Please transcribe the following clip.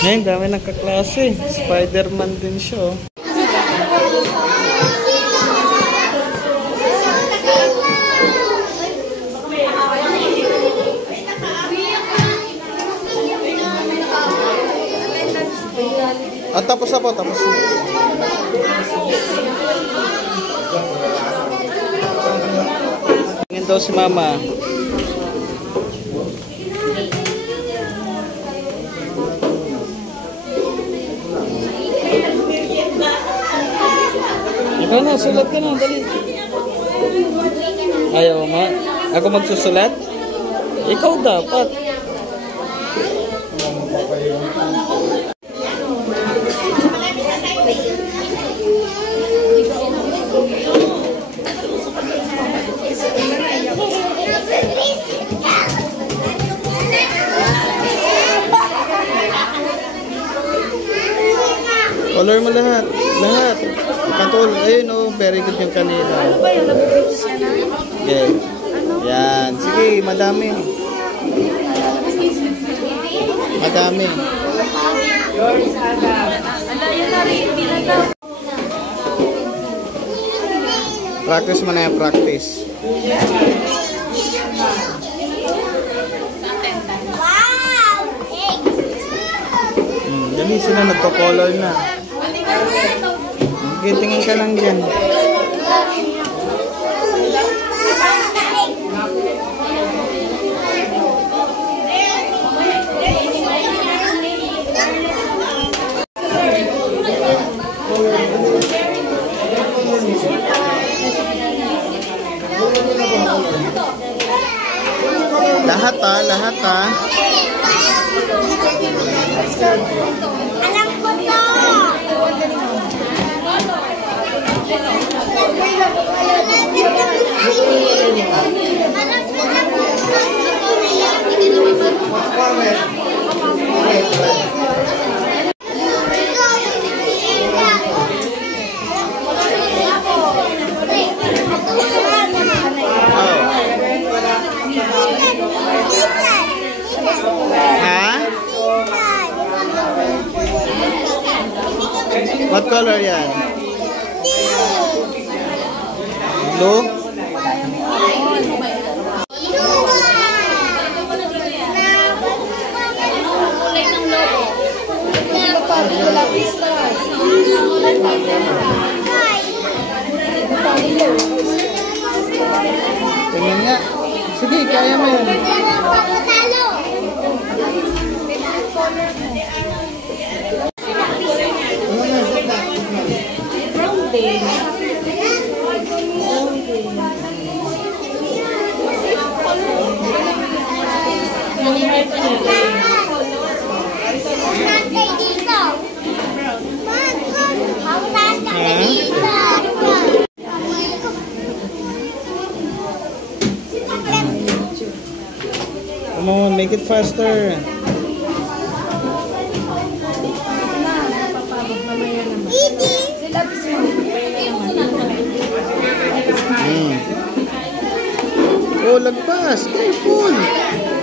Ngayon, dami ng kaklase. Spider-Man din siya, oh. Ah, tapos na po, tapos na. Tingin daw si mama. Ikaw na, sulat ka na, dali. Ayaw ma. Ako magsusulat? Ikaw dapat. Color mo lahat. Lahat. Katulad. Ayun, oh. Very good yung kanina. Ano ba yung nabibigis niya na? Okay. Yan. Sige, madami. Madami. Practice mo na yung practice. Dali sila nagko-color na. Okay, tingin ka lang dyan. Lahat lahat Alam ko to! What color yan? Blue? Tingin nga. Sige, kaya mo yun. Come on, make it faster. Oh, lagpas. Careful.